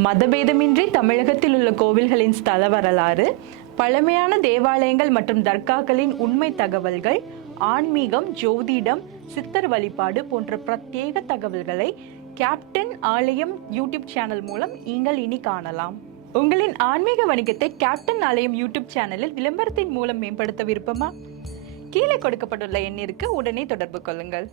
மதபேதமின்றி தமிழகத்தில் உள்ள கோவில்களின் ஸ்தல வரலாறு, பழமையான தேவாலயங்கள் மற்றும் தர்காக்களின் உண்மை தகவல்கள், ஆன்மீகம், ஜோதிடம், சித்தர் வழிபாடு போன்ற பிரத்யேக தகவல்களை கேப்டன் ஆலயம் யூடியூப் சேனல் மூலம் நீங்கள் இனி காணலாம். உங்களின் ஆன்மீக வணிகத்தை கேப்டன் ஆலயம் யூடியூப் சேனலில் விளம்பரத்தின் மூலம் மேம்படுத்த விருப்பமா? கீழே கொடுக்கப்பட்டுள்ள எண்ணிற்கு உடனே தொடர்பு கொள்ளுங்கள்.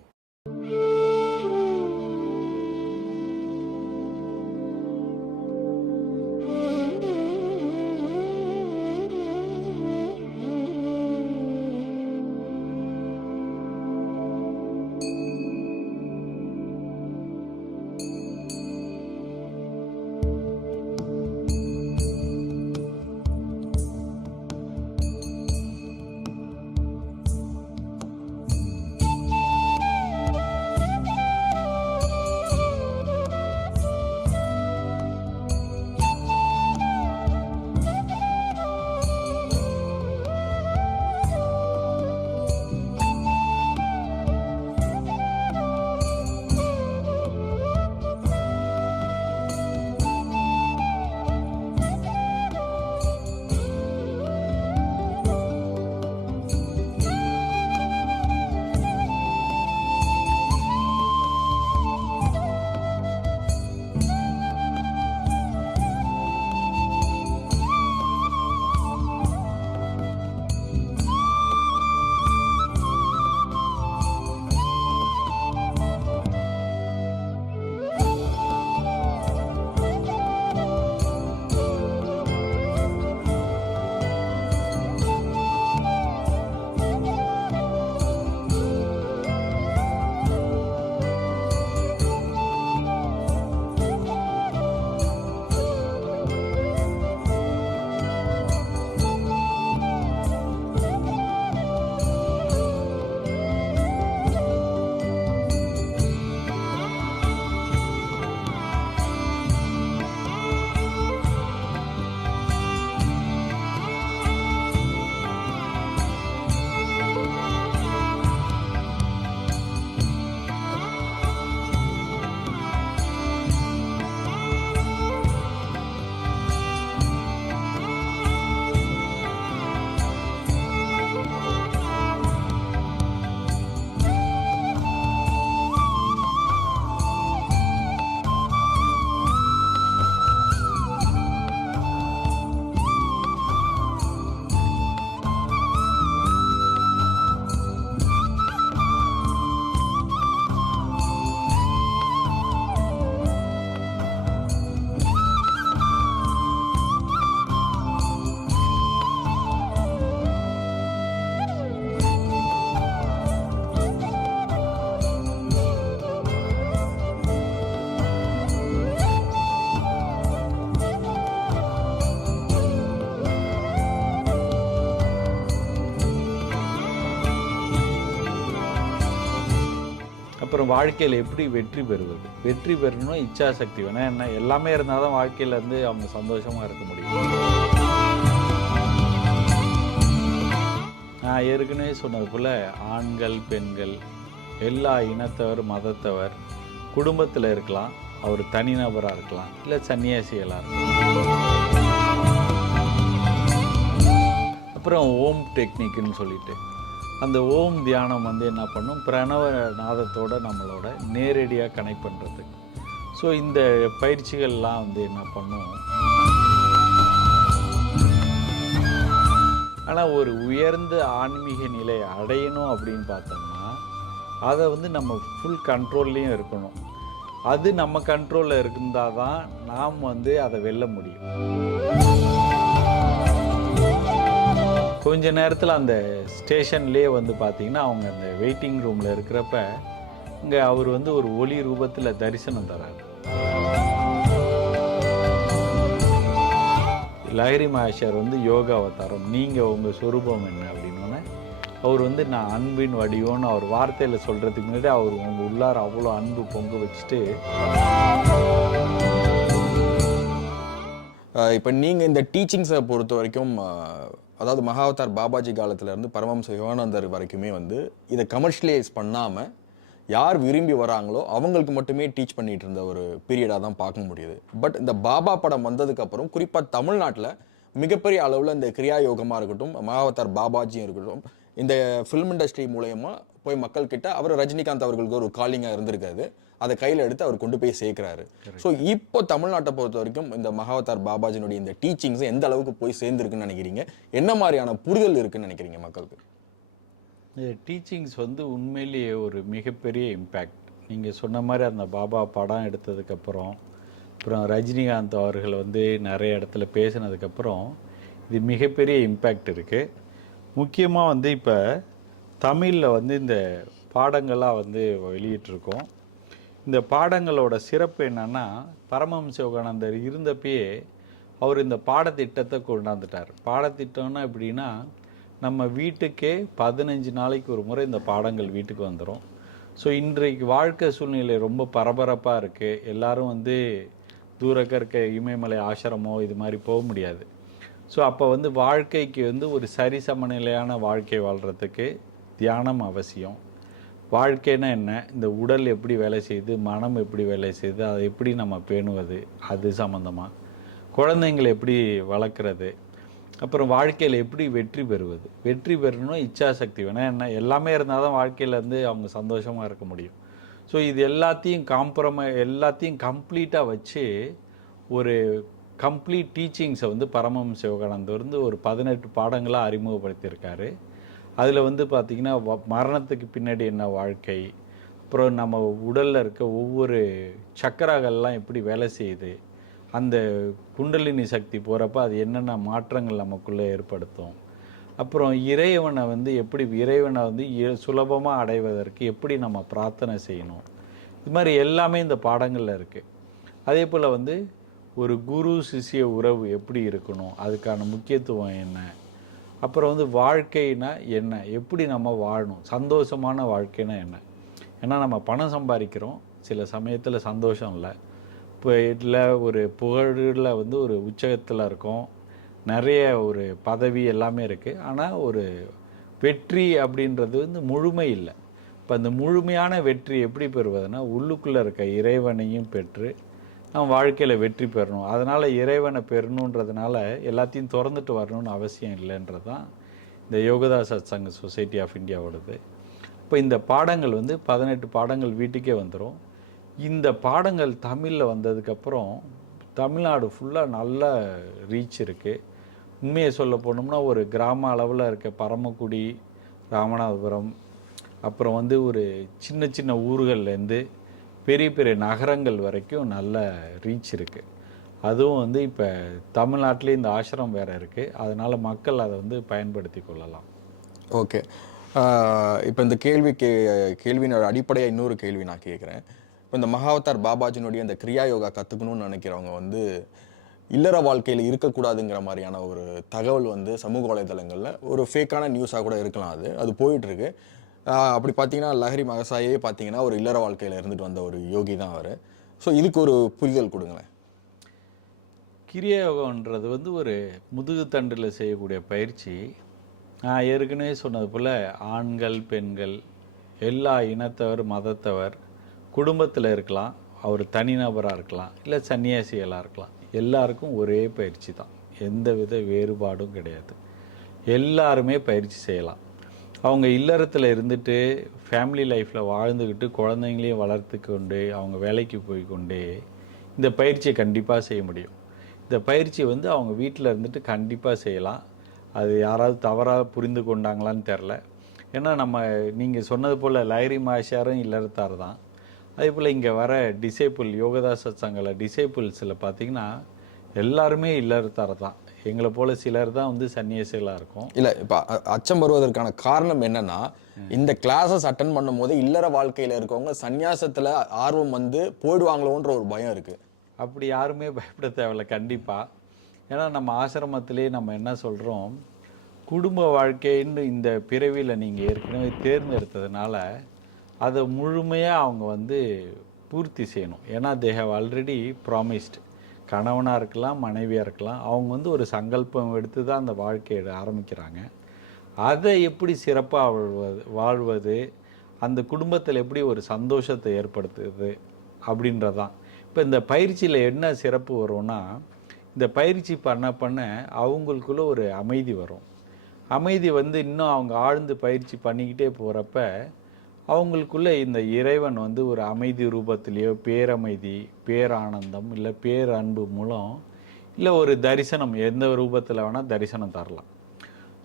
அப்புறம் வாழ்க்கையில் எப்படி வெற்றி பெறுவது? வெற்றி பெறணும்னா இச்சாசக்தி வேணும். ஏன்னா எல்லாமே இருந்தால் தான் வாழ்க்கையில் அவங்க சந்தோஷமாக இருக்க முடியும். நான் ஏற்கனவே சொன்னது போல் ஆண்கள், பெண்கள், எல்லா இனத்தவர், மதத்தவர், குடும்பத்தில் இருக்கலாம், அவர் தனிநபராக இருக்கலாம், இல்லை சன்னியாசிகளாக இருக்கலாம். அப்புறம் ஓம் டெக்னிக்குன்னு சொல்லிட்டு அந்த ஓம் தியானம் என்ன பண்ணும், பிரணவ நாதத்தோடு நம்மளோட நேரடியாக கனெக்ட் பண்ணுறது. ஸோ இந்த பயிற்சிகள்லாம் என்ன பண்ணும், ஆனால் ஒரு உயர்ந்த ஆன்மீக நிலை அடையணும் அப்படின்னு பார்த்தோம்னா அதை நம்ம ஃபுல் கண்ட்ரோல்லையும் இருக்கணும். அது நம்ம கண்ட்ரோலில் இருந்தால் தான் நாம் அதை வெல்ல முடியும். கொஞ்ச நேரத்தில் அந்த ஸ்டேஷன்லேயே பார்த்தீங்கன்னா அவங்க அந்த வெயிட்டிங் ரூமில் இருக்கிறப்ப இங்கே அவர் ஒரு ஒளி ரூபத்தில் தரிசனம் தரார். லஹரி மகேஷர் யோகா அவதாரம், நீங்கள் உங்கள் சொரூபம் என்ன அப்படின்னோடனே அவர் நான் அன்பின் வடிவம்னு அவர் வார்த்தையில் சொல்கிறதுக்கு முன்னாடி அவர் உங்கள் உள்ளார அவ்வளோ அன்பு பொங்க வச்சுட்டு. இப்போ நீங்கள் இந்த டீச்சிங்ஸை பொறுத்த வரைக்கும் அதாவது மகாவதார் பாபாஜி காலத்திலேருந்து பரமஹம்ச யோகானந்தர் வரைக்குமே இதை கமர்ஷியலைஸ் பண்ணாமல் யார் விரும்பி வராங்களோ அவங்களுக்கு மட்டுமே டீச் பண்ணிட்டு இருந்த ஒரு பீரியடாக தான் பார்க்க முடியுது. பட் இந்த பாபா படம் வந்ததுக்கப்புறம் குறிப்பாக தமிழ்நாட்டில் மிகப்பெரிய அளவில் இந்த கிரியா யோகமாக இருக்கட்டும், மகாவதார் பாபாஜியும் இருக்கட்டும், இந்த ஃபிலிம் இண்டஸ்ட்ரி மூலயமா போய் மக்கள் கிட்ட அவர் ரஜினிகாந்த் அவர்களுக்கு ஒரு காலிங்காக இருந்திருக்காது, அதை கையில் எடுத்து அவர் கொண்டு போய் சேர்க்கிறாரு. ஸோ இப்போ தமிழ்நாட்டை பொறுத்த வரைக்கும் இந்த மகாவதார் பாபாஜினுடைய இந்த டீச்சிங்ஸ் எந்த அளவுக்கு போய் சேர்ந்துருக்குன்னு நினைக்கிறீங்க? என்ன மாதிரியான புரிதல் இருக்குன்னு நினைக்கிறீங்க மக்களுக்கு? இந்த டீச்சிங்ஸ் வந்து உண்மையிலேயே ஒரு மிகப்பெரிய இம்பேக்ட். நீங்கள் சொன்ன மாதிரி அந்த பாபா படம் எடுத்ததுக்கப்புறம், அப்புறம் ரஜினிகாந்த் அவர்கள் வந்து நிறைய இடத்துல பேசினதுக்கப்புறம் இது மிகப்பெரிய இம்பேக்ட் இருக்குது. முக்கியமாக வந்து இப்போ தமிழில் வந்து இந்த பாடங்களாக வந்து வெளியிட்டிருக்கோம். இந்த பாடங்களோட சிறப்பு என்னன்னா, பரமஹம்ச யோகானந்தர் இருந்தப்பயே அவர் இந்த பாடத்திட்டத்தை கொண்டாந்துட்டார். பாடத்திட்டம்னா எப்படின்னா, நம்ம வீட்டுக்கே 15 நாளைக்கு ஒரு முறை இந்த பாடங்கள் வீட்டுக்கு வந்துடும். ஸோ இன்றைக்கு வாழ்க்கை சூழ்நிலை ரொம்ப பரபரப்பாக இருக்குது. எல்லாரும் வந்து தூரக்க இருக்க இமயமலை ஆசிரமோ இது மாதிரி போக முடியாது. ஸோ அப்போ வந்து வாழ்க்கைக்கு வந்து ஒரு சரி சமநிலையான வாழ்க்கை வாழ்கிறதுக்கு தியானம் அவசியம். வாழ்க்கைன்னா என்ன, இந்த உடல் எப்படி வேலை செய்யுது, மனம் எப்படி வேலை செய்யுது, அதை எப்படி நம்ம பேணுவது, அது சம்மந்தமாக குழந்தைங்களை எப்படி வளர்க்குறது, அப்புறம் வாழ்க்கையில் எப்படி வெற்றி பெறுவது. வெற்றி பெறணும்னா இச்சாசக்தி வேணும். என்ன எல்லாமே இருந்தால் தான் வாழ்க்கையில் வந்து அவங்க சந்தோஷமாக இருக்க முடியும். ஸோ இது எல்லாத்தையும் எல்லாத்தையும் கம்ப்ளீட்டாக வச்சு ஒரு கம்ப்ளீட் டீச்சிங்ஸை வந்து பரமஹம்ச யோகானந்தர் வந்து ஒரு 18 பாடங்களாக அறிமுகப்படுத்தியிருக்காரு. அதில் வந்து பார்த்திங்கன்னா மரணத்துக்கு பின்னாடி என்ன வாழ்க்கை, அப்புறம் நம்ம உடலில் இருக்க ஒவ்வொரு சக்கராகள்லாம் எப்படி வேலை செய்யுது, அந்த குண்டலினி சக்தி போகிறப்ப அது என்னென்ன மாற்றங்கள் நமக்குள்ளே ஏற்படுத்தும், அப்புறம் இறைவனை வந்து சுலபமாக அடைவதற்கு எப்படி நம்ம பிரார்த்தனை செய்யணும், இது மாதிரி எல்லாமே இந்த பாடங்களில் இருக்குது. அதே போல் வந்து ஒரு குரு சிஷ்ய உறவு எப்படி இருக்கணும், அதுக்கான முக்கியத்துவம் என்ன, அப்புறம் வந்து வாழ்க்கைனா என்ன, எப்படி நம்ம வாழணும், சந்தோஷமான வாழ்க்கைனா என்ன. ஏன்னா நம்ம பணம் சம்பாதிக்கிறோம், சில சமயத்தில் சந்தோஷம் இல்லை. இப்போ இல்லை ஒரு புகழில் வந்து ஒரு உச்சகத்தில் இருக்கோம், நிறைய ஒரு பதவி எல்லாமே இருக்குது, ஆனால் ஒரு வெற்றி அப்படின்றது வந்து முழுமை இல்லை. இப்போ அந்த முழுமையான வெற்றி எப்படி பெறுவதுன்னா, உள்ளுக்குள்ளே இருக்க இறைவனையும் பெற்று நம்ம வாழ்க்கையில் வெற்றி பெறணும். அதனால் இறைவனை பெறணுன்றதுனால எல்லாத்தையும் திறந்துட்டு வரணும்னு அவசியம் இல்லைன்றது தான் இந்த யோகதா சத்சங்க சொசைட்டி ஆஃப் இந்தியாவோடது. இப்போ இந்த பாடங்கள் வந்து 18 பாடங்கள் வீட்டுக்கே வந்துடும். இந்த பாடங்கள் தமிழில் வந்ததுக்கப்புறம் தமிழ்நாடு ஃபுல்லாக நல்ல ரீச் இருக்குது. உண்மையை சொல்ல போனோம்னா ஒரு கிராம அளவில் இருக்க பரமக்குடி, ராமநாதபுரம், அப்புறம் வந்து ஒரு சின்ன சின்ன ஊர்கள்லேருந்து பெரிய பெரிய நகரங்கள் வரைக்கும் நல்ல ரீச் இருக்குது. அதுவும் வந்து இப்போ தமிழ்நாட்டிலே இந்த ஆசிரம் வேறு இருக்குது, அதனால் மக்கள் அதை வந்து பயன்படுத்தி கொள்ளலாம். ஓகே, இப்போ இந்த கேள்வியினோட அடிப்படையாக இன்னொரு கேள்வி நான் கேட்குறேன். இப்போ இந்த மகாவதார் பாபாஜினுடைய இந்த கிரியா யோகா கற்றுக்கணும்னு நினைக்கிறவங்க வந்து இல்லற வாழ்க்கையில் இருக்கக்கூடாதுங்கிற மாதிரியான ஒரு தகவல் வந்து சமூக வலைதளங்களில் ஒரு ஃபேக்கான நியூஸாக கூட இருக்கலாம். அது போயிட்டுருக்கு. அப்படி பார்த்தீங்கன்னா லஹரி மகசாயே பார்த்தீங்கன்னா ஒரு இல்லற வாழ்க்கையில் இருந்துட்டு வந்த ஒரு யோகி தான் அவர். ஸோ இதுக்கு ஒரு புரிதல் கொடுங்களேன். கிரியா யோகன்றது வந்து ஒரு முதுகுத்தண்டில் செய்யக்கூடிய பயிற்சி. நான் ஏற்கனவே சொன்னது போல் ஆண்கள் பெண்கள் எல்லா இனத்தவர் மதத்தவர் குடும்பத்தில் இருக்கலாம், அவர் தனிநபராக இருக்கலாம், இல்லை சன்னியாசிகளாக இருக்கலாம், எல்லாருக்கும் ஒரே பயிற்சி தான், எந்த வித வேறுபாடும் கிடையாது. எல்லாருமே பயிற்சி செய்யலாம். அவங்க இல்லறத்தில் இருந்துட்டு ஃபேமிலி லைஃப்பில் வாழ்ந்துக்கிட்டு குழந்தைங்களையும் வளர்த்து கொண்டு அவங்க வேலைக்கு போய் கொண்டே இந்த பயிற்சியை கண்டிப்பாக செய்ய முடியும். இந்த பயிற்சி வந்து அவங்க வீட்டில் இருந்துட்டு கண்டிப்பாக செய்யலாம். அது யாராவது தவறாக புரிந்து கொண்டாங்களான்னு தெரில. ஏன்னா நீங்கள் சொன்னது போல் லஹரி மாஷாரும் இல்லறத்தார் தான். அதே போல் இங்கே வர டிசேபிள் யோகதா சத்சங்கல டிசேபிள்ஸில் பார்த்திங்கன்னா எல்லாருமே இல்லறத்தார் தான். எங்களை போல சிலர் தான் வந்து சன்னியாசிகளாக இருக்கும். இல்லை, இப்போ அச்சம் வருவதற்கான காரணம் என்னன்னா, இந்த கிளாஸஸ் அட்டன் பண்ணும் போது இல்லற வாழ்க்கையில் இருக்கவங்க சன்னியாசத்தில் ஆர்வம் வந்து போயிடுவாங்களோன்ற ஒரு பயம் இருக்குது. அப்படி யாருமே பயப்பட தேவையில்ல கண்டிப்பாக. ஏன்னா நம்ம ஆசிரமத்திலே நம்ம என்ன சொல்கிறோம், குடும்ப வாழ்க்கைன்னு இந்த பிறவியில் நீங்கள் ஏற்கனவே தேர்ந்தெடுத்ததுனால அதை முழுமையாக அவங்க வந்து பூர்த்தி செய்யணும். ஏன்னா தே ஹவ் ஆல்ரெடி ப்ராமிஸ்டு. கணவனாக இருக்கலாம், மனைவியாக இருக்கலாம், அவங்க வந்து ஒரு சங்கல்பம் எடுத்து தான் அந்த வாழ்க்கையை ஆரம்பிக்கிறாங்க. அதை எப்படி சிறப்பாக வாழ்வது, அந்த குடும்பத்தில் எப்படி ஒரு சந்தோஷத்தை ஏற்படுத்துது அப்படின்றதான். இப்போ இந்த பயிற்சியில் என்ன சிறப்பு வரும்னா, இந்த பயிற்சி பண்ண அவங்களுக்குள்ள ஒரு அமைதி வரும். அமைதி வந்து இன்னும் அவங்க ஆழ்ந்து பயிற்சி பண்ணிக்கிட்டே போகிறப்ப அவங்களுக்குள்ள இந்த இறைவன் வந்து ஒரு அமைதி ரூபத்திலேயோ பேரமைதி, பேரானந்தம், இல்லை பேரன்பு மூலம், இல்லை ஒரு தரிசனம், எந்த ரூபத்தில் வேணால் தரிசனம் தரலாம்.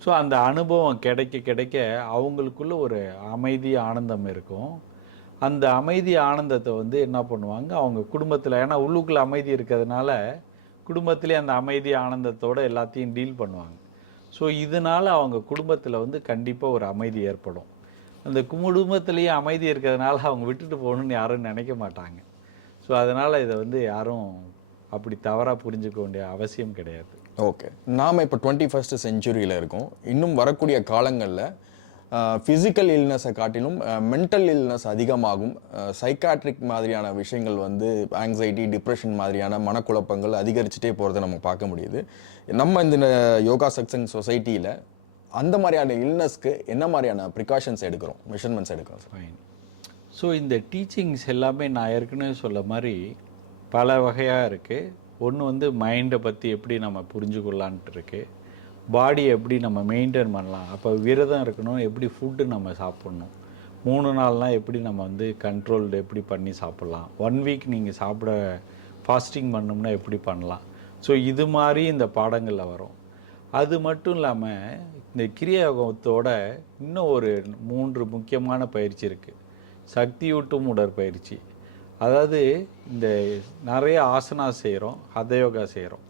ஸோ அந்த அனுபவம் கிடைக்க கிடைக்க அவங்களுக்குள்ள ஒரு அமைதி ஆனந்தம் இருக்கும். அந்த அமைதி ஆனந்தத்தை வந்து என்ன பண்ணுவாங்க அவங்க குடும்பத்தில், ஏன்னா உள்ளுக்குள்ள அமைதி இருக்கிறதுனால குடும்பத்திலே அந்த அமைதி ஆனந்தத்தோடு எல்லாத்தையும் டீல் பண்ணுவாங்க. ஸோ இதனால் அவங்க குடும்பத்தில் வந்து கண்டிப்பாக ஒரு அமைதி ஏற்படும். அந்த குடும்பத்திலேயே அமைதி இருக்கிறதுனால அவங்க விட்டுட்டு போகணுன்னு யாரும் நினைக்க மாட்டாங்க. ஸோ அதனால் இதை வந்து யாரும் அப்படி தவறாக புரிஞ்சுக்க வேண்டிய அவசியம் கிடையாது. ஓகே, நாம் இப்போ 21st செஞ்சுரியில் இருக்கோம். இன்னும் வரக்கூடிய காலங்களில் ஃபிசிக்கல் இல்னஸை காட்டிலும் மென்டல் இல்னஸ் அதிகமாகும். சைக்காட்ரிக் மாதிரியான விஷயங்கள் வந்து ஆங்ஸைட்டி, டிப்ரெஷன் மாதிரியான மனக்குழப்பங்கள் அதிகரிச்சுட்டே போகிறத நம்ம பார்க்க முடியுது. நம்ம இந்த யோகா சத்சங் சொசைட்டியில் அந்த மாதிரியான இல்னஸ்க்கு என்ன மாதிரியான ப்ரிகாஷன்ஸ் எடுக்கிறோம், மெஷர்மெண்ட்ஸ் எடுக்கிறோம்? ஃபைன். ஸோ இந்த டீச்சிங்ஸ் எல்லாமே நான் ஏற்கனவே சொல்ல மாதிரி பல வகையாக இருக்குது. ஒன்று வந்து மைண்டை பற்றி எப்படி நம்ம புரிஞ்சுக்கொள்ளான்ட்டு இருக்குது, பாடியை எப்படி நம்ம மெயின்டைன் பண்ணலாம், அப்போ விரதம் இருக்கணும், எப்படி ஃபுட்டு நம்ம சாப்பிட்ணும், 3 நாள்னால் எப்படி நம்ம வந்து கண்ட்ரோல்டு எப்படி பண்ணி சாப்பிட்லாம், 1 வீக் நீங்கள் சாப்பிட ஃபாஸ்டிங் பண்ணோம்னா எப்படி பண்ணலாம். ஸோ இது மாதிரி இந்த பாடங்களில் வரும். அது மட்டும் இல்லாமல் இந்த கிரியா யோகத்தோட இன்னும் ஒரு 3 முக்கியமான பயிற்சி இருக்குது. சக்தியூட்டும் உடற்பயிற்சி. அதாவது இந்த நிறைய ஆசனா செய்கிறோம், ஹதயோகா செய்கிறோம்.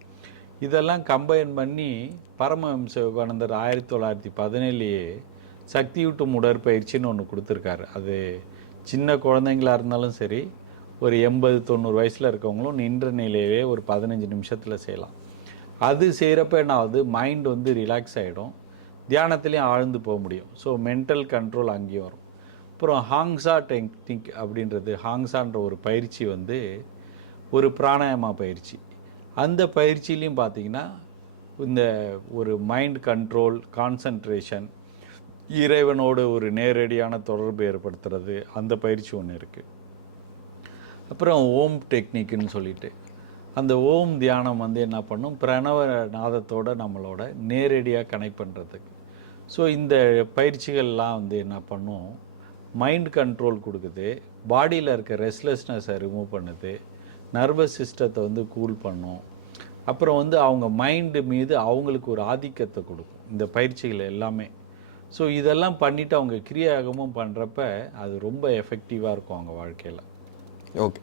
இதெல்லாம் கம்பைன் பண்ணி பரமஹம்ச யோகானந்தர் 1917 சக்தியூட்டும் உடற்பயிற்சின்னு ஒன்று கொடுத்துருக்காரு. அது சின்ன குழந்தைங்களாக இருந்தாலும் சரி, ஒரு 80-90 வயசில் இருக்கவங்களும் நின்ற நிலையிலே ஒரு 15 நிமிஷத்தில் செய்யலாம். அது செய்கிறப்ப என்ன ஆகுது, மைண்ட் வந்து ரிலாக்ஸ் ஆகிடும், தியானத்துலேயும் ஆழ்ந்து போக முடியும். ஸோ மென்டல் கண்ட்ரோல் அங்கேயும் வரும். அப்புறம் ஹாங்ஸா டெக்னிக் அப்படின்றது, ஹாங்ஸான்ற ஒரு பயிற்சி வந்து ஒரு பிராணாயாமா பயிற்சி. அந்த பயிற்சியிலையும் பார்த்திங்கன்னா இந்த ஒரு மைண்ட் கண்ட்ரோல், கான்சன்ட்ரேஷன், இறைவனோடு ஒரு நேரடியான தொடர்பு ஏற்படுத்துறது, அந்த பயிற்சி ஒன்று இருக்குது. அப்புறம் ஓம் டெக்னிக்குன்னு சொல்லிட்டு அந்த ஓம் தியானம் வந்து என்ன பண்ணும், பிரணவ நாதத்தோடு நம்மளோட நேரடியாக கனெக்ட் பண்ணுறதுக்கு. ஸோ இந்த பயிற்சிகள்லாம் வந்து என்ன பண்ணும், மைண்ட் கண்ட்ரோல் கொடுக்குது, பாடியில் இருக்க ரெஸ்ட்லெஸ்னஸை ரிமூவ் பண்ணுது, நர்வஸ் சிஸ்டத்தை வந்து கூல் பண்ணும். அப்புறம் வந்து அவங்க மைண்டு மீது அவங்களுக்கு ஒரு ஆதிக்கத்தை கொடுக்கும் இந்த பயிற்சிகள் எல்லாமே. ஸோ இதெல்லாம் பண்ணிவிட்டு அவங்க கிரியாகமும் பண்ணுறப்ப அது ரொம்ப எஃபெக்டிவாக இருக்கும் அவங்க வாழ்க்கையில். ஓகே,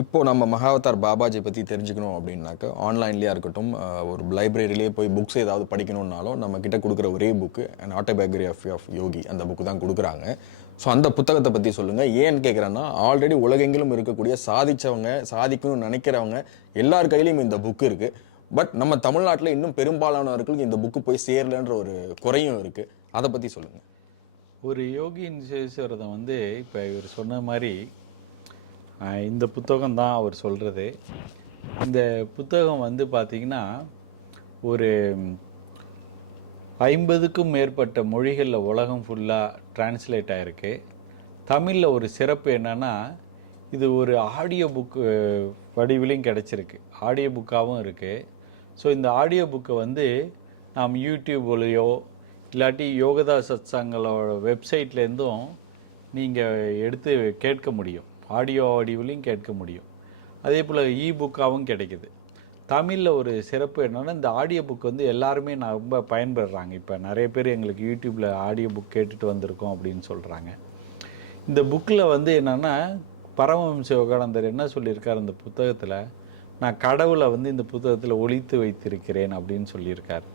இப்போது நம்ம மகாவதார் பாபாஜி பற்றி தெரிஞ்சுக்கணும் அப்படின்னாக்கா ஆன்லைன்லேயே இருக்கட்டும், ஒரு லைப்ரரியிலே போய் புக்ஸ் ஏதாவது படிக்கணுன்னாலும் நம்ம கிட்ட கொடுக்குற ஒரே புக்கு அண்ட் ஆட்டோபயோகிராஃபி ஆஃப் யோகி, அந்த புக்கு தான் கொடுக்குறாங்க. ஸோ அந்த புத்தகத்தை பற்றி சொல்லுங்கள். ஏன்னு கேட்குறேன்னா, ஆல்ரெடி உலகெங்கிலும் இருக்கக்கூடிய சாதித்தவங்க, சாதிக்கணும்னு நினைக்கிறவங்க எல்லார் கையிலையும் இந்த புக்கு இருக்குது. பட் நம்ம தமிழ்நாட்டில் இன்னும் பெரும்பாலானவர்களுக்கு இந்த புக்கு போய் சேரலன்ற ஒரு குறையும் இருக்குது. அதை பற்றி சொல்லுங்கள். ஒரு யோகியின் விரதம் வந்து இப்போ இவர் சொன்ன மாதிரி இந்த புத்தகம் தான் அவர் சொல்கிறது. இந்த புத்தகம் வந்து பார்த்திங்கன்னா ஒரு 50க்கும் மேற்பட்ட மொழிகளில் உலகம் ஃபுல்லாக டிரான்ஸ்லேட் ஆகிருக்கு. தமிழில் ஒரு சிறப்பு என்னென்னா, இது ஒரு ஆடியோ புக்கு வடிவிலையும் கிடச்சிருக்கு, ஆடியோ புக்காகவும் இருக்குது. ஸோ இந்த ஆடியோ புக்கை வந்து நாம் யூடியூப்லேயோ இல்லாட்டி யோகதா சத்சங்களோட வெப்சைட்லேருந்தும் நீங்கள் எடுத்து கேட்க முடியும், ஆடியோவிலையும் கேட்க முடியும். அதே போல் புக்காகவும் கிடைக்குது. தமிழில் ஒரு சிறப்பு என்னென்னா, இந்த ஆடியோ புக் வந்து எல்லாருமே ரொம்ப பயன்படுறாங்க. இப்போ நிறைய பேர் எங்களுக்கு யூடியூப்பில் ஆடியோ புக் கேட்டுட்டு வந்திருக்கோம் அப்படின்னு சொல்கிறாங்க. இந்த புக்கில் வந்து என்னென்னா, பரமஹம்ச யோகானந்தர் என்ன சொல்லியிருக்கார் இந்த புத்தகத்தில், நான் கடவுளை வந்து இந்த புத்தகத்தில் ஒளித்து வைத்திருக்கிறேன் அப்படின்னு சொல்லியிருக்கார்.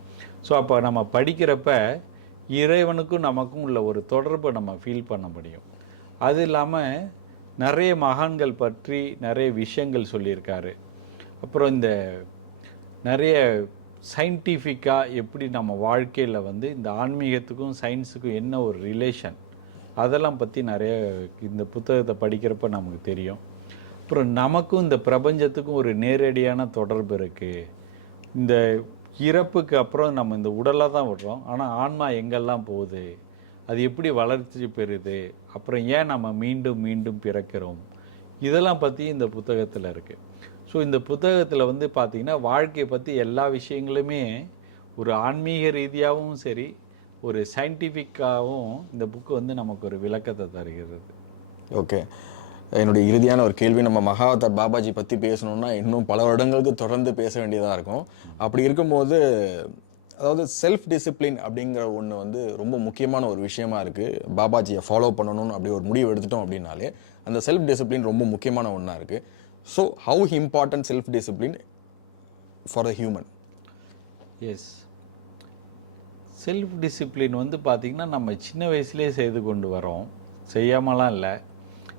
ஸோ அப்போ நம்ம படிக்கிறப்ப இறைவனுக்கும் நமக்கும் உள்ள ஒரு தொடர்பை நம்ம ஃபீல் பண்ண முடியும். அது இல்லாமல் நிறைய மகான்கள் பற்றி நிறைய விஷயங்கள் சொல்லியிருக்காரு. அப்புறம் இந்த நிறைய சயின்டிஃபிக்காக எப்படி நம்ம வாழ்க்கையில் வந்து இந்த ஆன்மீகத்துக்கும் சயின்ஸுக்கும் என்ன ஒரு ரிலேஷன், அதெல்லாம் பற்றி நிறைய இந்த புத்தகத்தை படிக்கிறப்ப நமக்கு தெரியும். அப்புறம் நமக்கும் இந்த பிரபஞ்சத்துக்கும் ஒரு நேரடியான தொடர்பு இருக்குது. இந்த இறப்புக்கு அப்புறம் நம்ம இந்த உடலாக தான் விடுறோம், ஆனால் ஆன்மா எங்கெல்லாம் போகுது, அது எப்படி வளர்ச்சி பெறுது, அப்புறம் ஏன் நம்ம மீண்டும் மீண்டும் பிறக்கிறோம், இதெல்லாம் பற்றி இந்த புத்தகத்தில் இருக்குது. ஸோ இந்த புத்தகத்தில் வந்து பார்த்திங்கன்னா வாழ்க்கையை பற்றி எல்லா விஷயங்களுமே ஒரு ஆன்மீக ரீதியாகவும் சரி, ஒரு சயின்டிஃபிக்காகவும் இந்த புக்கு வந்து நமக்கு ஒரு விளக்கத்தை தருகிறது. ஓகே, என்னுடைய இறுதியான ஒரு கேள்வி, நம்ம மகாவதார் பாபாஜி பற்றி பேசணும்னா இன்னும் பல வருடங்களுக்கு தொடர்ந்து பேச வேண்டியதாக இருக்கும். அப்படி இருக்கும்போது அதாவது செல்ஃப் டிசிப்ளின் அப்படிங்கிற ஒன்று வந்து ரொம்ப முக்கியமான ஒரு விஷயமா இருக்குது. பாபாஜியை ஃபாலோ பண்ணணும்னு அப்படி ஒரு முடிவு எடுத்துட்டோம் அப்படின்னாலே அந்த செல்ஃப் டிசிப்ளின் ரொம்ப முக்கியமான ஒன்றா இருக்குது. So how important self discipline for the human? Yes, self discipline வந்து பார்த்திங்கன்னா நம்ம சின்ன வயசுலேயே செய்து கொண்டு வரோம், செய்யாமலாம் இல்லை.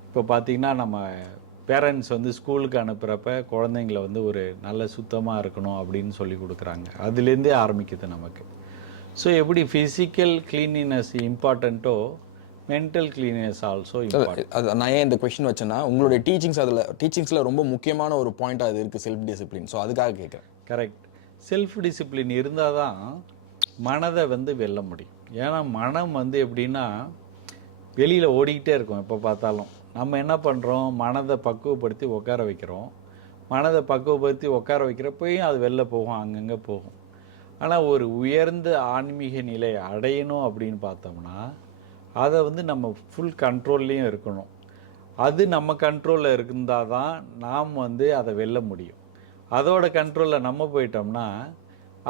இப்போ பார்த்திங்கன்னா நம்ம பேரண்ட்ஸ் வந்து ஸ்கூலுக்கு அனுப்புகிறப்ப குழந்தைங்கள வந்து ஒரு நல்ல சுத்தமாக இருக்கணும் அப்படின்னு சொல்லி கொடுக்குறாங்க. அதுலேருந்தே ஆரம்பிக்குது நமக்கு. ஸோ எப்படி ஃபிசிக்கல் கிளீனினஸ் இம்பார்ட்டண்ட்டோ, மென்டல் கிளீனினஸ் ஆல்சோ இம்பார்ட்டன்ட். அது நான் ஏன் இந்த கொஷின் வச்சேன்னா, உங்களுடைய டீச்சிங்ஸில் ரொம்ப முக்கியமான ஒரு பாயிண்ட் அது இருக்குது, செல்ஃப் டிசிப்ளின். ஸோ அதுக்காக கேட்குறேன். கரெக்ட். செல்ஃப் டிசிப்ளின் இருந்தால் தான் மனதை வந்து வெல்ல முடியும். ஏன்னா மனம் வந்து எப்படின்னா வெளியில் ஓடிக்கிட்டே இருக்கும் எப்போ பார்த்தாலும். நம்ம என்ன பண்ணுறோம், மனதை பக்குவப்படுத்தி உட்கார வைக்கிறோம். மனதை பக்குவப்படுத்தி உட்கார வைக்கிறப்பையும் அது வெளில போகும், அங்கங்கே போகும். ஆனால் ஒரு உயர்ந்த ஆன்மீக நிலை அடையணும் அப்படின்னு பார்த்தோம்னா அதை வந்து நம்ம ஃபுல் கண்ட்ரோல்லையும் இருக்கணும். அது நம்ம கண்ட்ரோலில் இருந்தால் தான் நாம் வந்து அதை வெல்ல முடியும். அதோட கண்ட்ரோலில் நம்ம போயிட்டோம்னா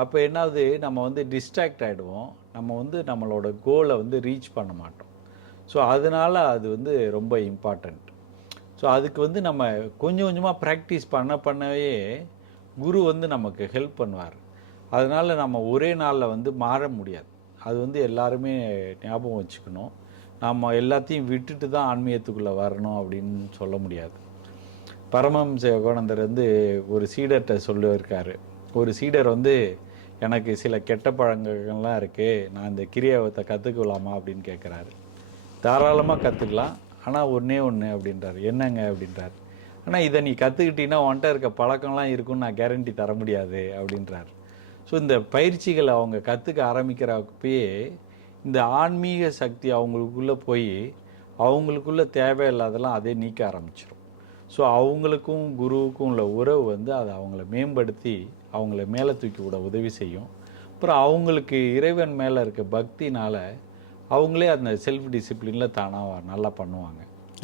அப்போ என்னாவது, நம்ம வந்து டிஸ்ட்ராக்ட் ஆகிடுவோம். நம்ம வந்து நம்மளோட கோலை வந்து ரீச் பண்ண மாட்டோம். ஸோ அதனால் அது வந்து ரொம்ப இம்பார்ட்டண்ட். ஸோ அதுக்கு வந்து நம்ம கொஞ்சம் கொஞ்சமாக ப்ராக்டிஸ் பண்ணவே குரு வந்து நமக்கு ஹெல்ப் பண்ணுவார். அதனால் நம்ம ஒரே நாளில் வந்து மாற முடியாது. அது வந்து எல்லாருமே ஞாபகம் வச்சுக்கணும். நம்ம எல்லாத்தையும் விட்டுட்டு தான் ஆன்மீகத்துக்குள்ளே வரணும் அப்படின்னு சொல்ல முடியாது. பரமஹம்ச யோகானந்தர் வந்து ஒரு சீடர்கிட்ட சொல்லியிருக்காரு. ஒரு சீடர் வந்து எனக்கு சில கெட்ட பழக்கங்கள்லாம் இருக்குது, நான் இந்த கிரியாவத்தை கற்றுக்கலாமா அப்படின்னு கேட்குறாரு. தாராளமாக கற்றுக்கலாம், ஆனால் ஒன்றே ஒன்று அப்படின்றார். என்னங்க அப்படின்றார். ஆனால் இதை நீ கற்றுக்கிட்டீங்கன்னா உன்கிட்ட இருக்க பழக்கம்லாம் இருக்குன்னு நான் கேரண்டி தர முடியாது அப்படின்றார். ஸோ இந்த பயிற்சிகளை அவங்க கற்றுக்க ஆரம்பிக்கிறப்பயே இந்த ஆன்மீக சக்தி அவங்களுக்குள்ளே போய் அவங்களுக்குள்ள தேவையில்லாதெல்லாம் அதே நீக்க ஆரம்பிச்சிடும். ஸோ அவங்களுக்கும் குருவுக்கும் உள்ள உறவு வந்து அதை அவங்கள மேம்படுத்தி அவங்கள மேலே தூக்கி விட உதவி செய்யும். அப்புறம் அவங்களுக்கு இறைவன் மேலே இருக்க பக்தினால் அவங்களே அந்த செல்ஃப் டிசிப்ளினில் தானாக நல்லா பண்ணுவாங்க.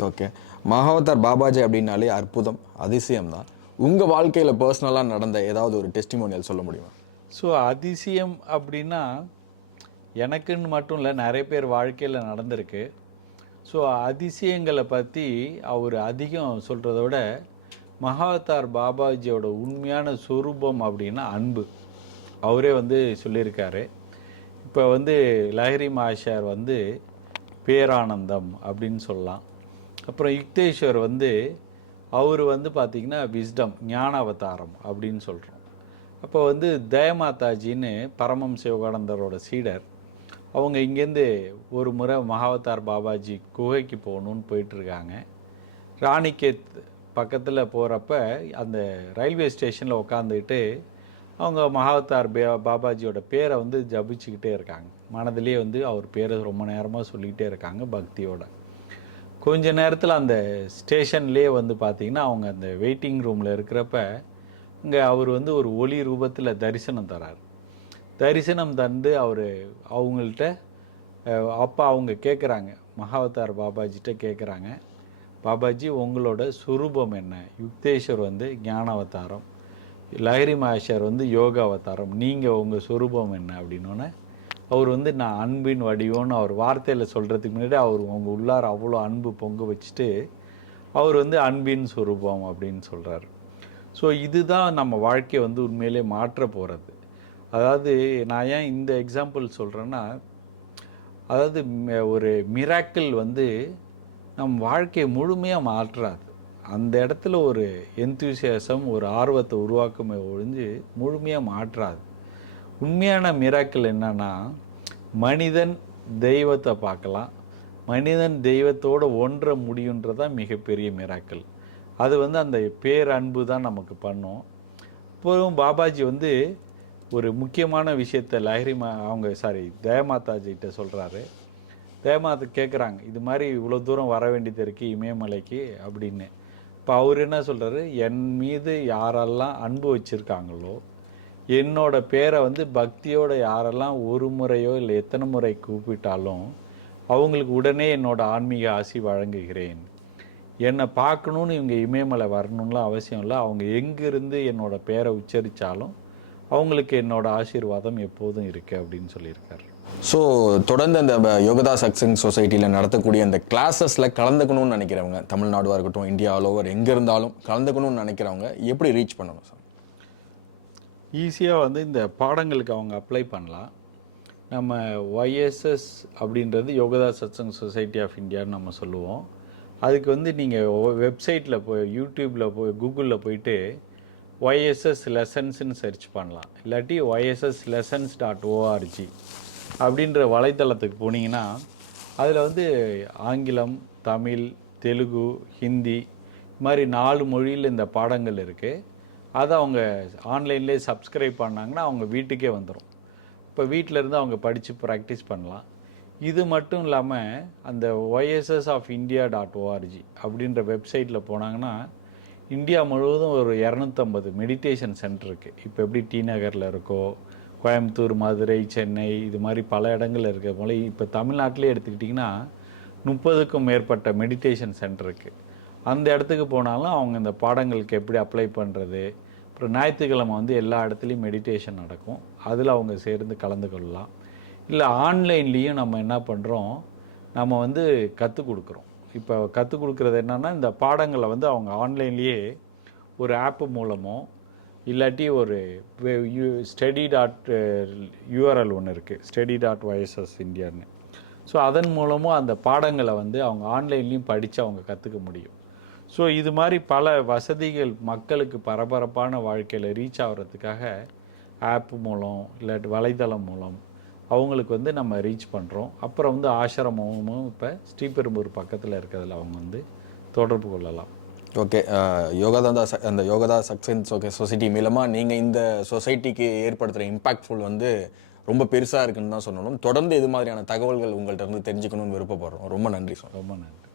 ஓகே, மகாவதார் பாபாஜி அப்படின்னாலே அற்புதம், அதிசயம் தான். உங்கள் வாழ்க்கையில் பர்சனலாக நடந்த ஏதாவது ஒரு டெஸ்டிமோனியல் சொல்ல முடியுமா? ஸோ அதிசயம் அப்படின்னா எனக்குன்னு மட்டும் இல்லை, நிறைய பேர் வாழ்க்கையில் நடந்திருக்கு. ஸோ அதிசயங்களை பற்றி அவர் அதிகம் சொல்கிறத விட மகாவதார் பாபாஜியோட உண்மையான சொரூபம் அப்படின்னா அன்பு. அவரே வந்து சொல்லியிருக்காரு. இப்போ வந்து லஹரி மாஷார் வந்து பேரானந்தம் அப்படின்னு சொல்லலாம். அப்புறம் யுக்தேஸ்வர் வந்து அவர் வந்து பார்த்திங்கன்னா விஸ்டம், ஞான அவதாரம் அப்படின்னு சொல்கிறோம். அப்போ வந்து தயமாதாஜின்னு பரமஹம்ச யோகானந்தரோட சீடர், அவங்க இங்கேருந்து ஒரு முறை மகாவதார் பாபாஜி குகைக்கு போகணுன்னு போயிட்டுருக்காங்க. ராணிகேத் பக்கத்தில் போகிறப்ப அந்த ரயில்வே ஸ்டேஷனில் உட்காந்துக்கிட்டு அவங்க மகாவதார் பாபாஜியோட பேரை வந்து ஜபிச்சுக்கிட்டே இருக்காங்க. மனதிலே வந்து அவர் பேரை ரொம்ப நேரமாக சொல்லிக்கிட்டே இருக்காங்க பக்தியோட. கொஞ்ச நேரத்தில் அந்த ஸ்டேஷன்லேயே வந்து பார்த்திங்கன்னா அவங்க அந்த வெயிட்டிங் ரூமில் இருக்கிறப்ப இங்கே அவர் வந்து ஒரு ஒளி ரூபத்தில் தரிசனம் தரார். தரிசனம் தந்து அவர் அவங்கள்ட்ட அப்போ அவங்க கேட்குறாங்க, மகாவதார் பாபாஜிட்ட கேட்குறாங்க, பாபாஜி உங்களோட சுரூபம் என்ன? யுக்தேஸ்வர் வந்து ஞான அவதாரம், லஹரி மகேஷர் வந்து யோகா அவதாரம், நீங்கள் உங்கள் சுரூபம் என்ன அப்படின்னோடனே அவர் வந்து நான் அன்பின் வடிவம்னு அவர் வார்த்தையில் சொல்கிறதுக்கு முன்னாடி அவர் உங்கள் உள்ளார அவ்வளோ அன்பு பொங்க வச்சுட்டு அவர் வந்து அன்பின் சுரூபம் அப்படின்னு சொல்கிறார். ஸோ இதுதான் நம்ம வாழ்க்கையை வந்து உண்மையிலே மாற்ற போகிறது. அதாவது நான் ஏன் இந்த எக்ஸாம்பிள் சொல்கிறேன்னா, அதாவது ஒரு மிராக்கிள் வந்து நம் வாழ்க்கையை முழுமையாக மாற்றாது. அந்த இடத்துல ஒரு எந்தூசியாசம், ஒரு ஆர்வத்தை உருவாக்குமே ஒழிஞ்சு முழுமையாக மாற்றாது. உண்மையான மிராக்கிள் என்னன்னா, மனிதன் தெய்வத்தை பார்க்கலாம், மனிதன் தெய்வத்தோடு ஒன்ற முடியுன்றதான் மிகப்பெரிய மிராக்கிள். அது வந்து அந்த பேரன்பு தான் நமக்கு பண்ணும். இப்போவும் பாபாஜி வந்து ஒரு முக்கியமான விஷயத்தை அவங்க தயமாதாஜிகிட்ட சொல்கிறாரு. தேமாது கேட்குறாங்க, இது மாதிரி இவ்வளோ தூரம் வர வேண்டியது இருக்குது இமயமலைக்கு அப்படின்னு. இப்போ அவர் என்ன சொல்கிறாரு, என் மீது யாரெல்லாம் அன்பு வச்சுருக்காங்களோ, என்னோட பேரை வந்து பக்தியோட யாரெல்லாம் ஒரு முறையோ இல்லை எத்தனை முறை கூப்பிட்டாலும் அவங்களுக்கு உடனே என்னோட ஆன்மீக ஆசி வழங்குகிறேன். என்னை பார்க்கணுன்னு இவங்க இமயமலை வரணும்லாம் அவசியம் இல்லை. அவங்க எங்கிருந்து என்னோட பேரை உச்சரித்தாலும் அவங்களுக்கு என்னோட ஆசீர்வாதம் எப்போதும் இருக்குது அப்படின்னு சொல்லியிருக்காரு. ஸோ தொடர்ந்து அந்த யோகதா சக்சஸ் சொசைட்டியில் நடத்தக்கூடிய அந்த கிளாஸஸில் கலந்துக்கணும்னு நினைக்கிறவங்க, தமிழ்நாடுவாக இருக்கட்டும், இந்தியா ஆல் ஓவர் எங்கே இருந்தாலும் கலந்துக்கணும்னு நினைக்கிறவங்க எப்படி ரீச் பண்ணணும் சார்? ஈஸியாக வந்து இந்த பாடங்களுக்கு அவங்க அப்ளை பண்ணலாம். நம்ம ஒய்எஸ்எஸ் அப்படின்றது யோகதா சத்சங் சொசைட்டி ஆஃப் இந்தியான்னு நம்ம சொல்லுவோம். அதுக்கு வந்து நீங்கள் வெப்சைட்டில் போய் யூடியூப்பில் போய் கூகுளில் போயிட்டு ஒய்எஸ்எஸ் லெசன்ஸ்ன்னு சர்ச் பண்ணலாம். இல்லாட்டி YSSlessons.org அப்படின்ற வலைத்தளத்துக்கு போனீங்கன்னா அதில் வந்து ஆங்கிலம், தமிழ், தெலுங்கு, ஹிந்தி இது மாதிரி 4 மொழியில் இந்த பாடங்கள் இருக்குது. அதை அவங்க ஆன்லைன்லேயே சப்ஸ்கிரைப் பண்ணாங்கன்னா அவங்க வீட்டுக்கே வந்துடும். இப்போ வீட்டிலேருந்து அவங்க படித்து ப்ராக்டிஸ் பண்ணலாம். இது மட்டும் இல்லாமல் அந்த YSSofindia.org அப்படின்ற வெப்சைட்டில் போனாங்கன்னா இந்தியா முழுவதும் ஒரு 250 மெடிடேஷன் சென்டர் இருக்குது. இப்போ எப்படி டி நகரில் இருக்கோ, கோயம்புத்தூர், மதுரை, சென்னை இது மாதிரி பல இடங்கள் இருக்க போல இப்போ தமிழ்நாட்டிலே எடுத்துக்கிட்டிங்கன்னா 30க்கும் மேற்பட்ட மெடிடேஷன் சென்டர் இருக்குது. அந்த இடத்துக்கு போனாலும் அவங்க இந்த பாடங்களுக்கு எப்படி அப்ளை பண்ணுறது, அப்புறம் ஞாயிற்றுக்கிழமை வந்து எல்லா இடத்துலையும் மெடிடேஷன் நடக்கும், அதில் அவங்க சேர்ந்து கலந்து கொள்ளலாம். இல்லை ஆன்லைன்லேயும் நம்ம என்ன பண்ணுறோம், நம்ம வந்து கற்றுக் கொடுக்குறோம். இப்போ கற்றுக் கொடுக்குறது என்னென்னா, இந்த பாடங்களை வந்து அவங்க ஆன்லைன்லேயே ஒரு ஆப்பு மூலமோ இல்லாட்டி ஒரு study.url ஒன்று இருக்குது, study.YSS இந்தியான்னு. ஸோ அதன் மூலமும் அந்த பாடங்களை வந்து அவங்க ஆன்லைன்லேயும் படித்து அவங்க கற்றுக்க முடியும். ஸோ இது மாதிரி பல வசதிகள் மக்களுக்கு பரபரப்பான வாழ்க்கையில் ரீச் ஆகிறதுக்காக ஆப் மூலம் இல்லாட்டி வலைதளம் மூலம் அவங்களுக்கு வந்து நம்ம ரீச் பண்ணுறோம். அப்புறம் வந்து ஆசிரமமும் இப்போ ஸ்ரீபெரும்பூர் பக்கத்தில் இருக்கிறதுல அவங்க வந்து தொடர்பு கொள்ளலாம். ஓகே, அந்த யோகதா சக்சஸ் சொசைட்டி மூலமாக நீங்கள் இந்த சொசைட்டிக்கு ஏற்படுத்துகிற இம்பாக்ட்ஃபுல் வந்து ரொம்ப பெருசாக இருக்குன்னு தான் சொல்லணும். தொடர்ந்து இது மாதிரியான தகவல்கள் உங்கள்கிட்ட இருந்து தெரிஞ்சுக்கணும்னு விருப்பப்படுறோம். ரொம்ப நன்றி சார். ரொம்ப நன்றி.